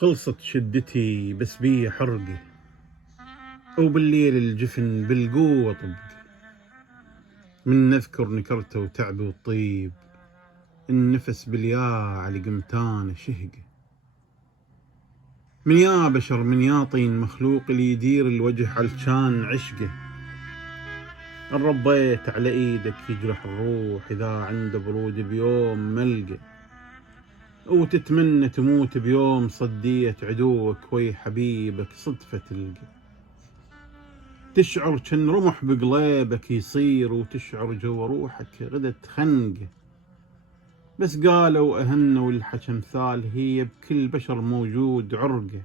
خلصت شدتي بس بي حرقه، وبالليل الجفن بالقوة طبقه. من نذكر نكرته وتعبه والطيب، النفس بالياع لقمتان شهقه. من يا بشر من يا طين مخلوق اللي يدير الوجه علشان عشقه. ان ربيت على ايدك يجرح الروح اذا عنده برود بيوم ملقى، وتتمنى تموت بيوم صديت عدوك وي حبيبك صدفة تلقى. تشعر كن رمح بقليبك يصير، وتشعر جوا روحك غدة خنقه. بس قالوا أهنا والحكى مثال هي بكل بشر موجود عرقه.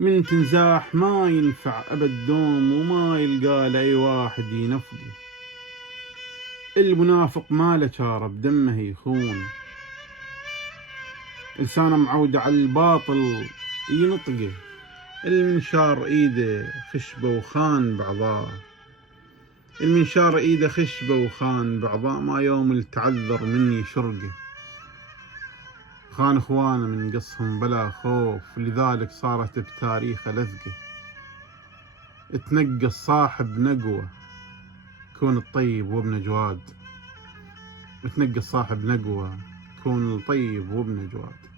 من تنزاح ما ينفع أبد دوم، وما يلقى لأي واحد ينفقه. المنافق ما له شاره بدمه يخون، لسانه معود على الباطل ينطقه. المنشار ايده خشبه وخان بعضاه، المنشار ايده خشبه وخان بعضاه. ما يوم التعذر مني شرقه، خان اخوانه من قصهم بلا خوف، لذلك صارت بتاريخه لثقه. تنقى الصاحب نقوه كون الطيب وابن جواد، تنقى الصاحب نقوه كون الطيب وابن جواد.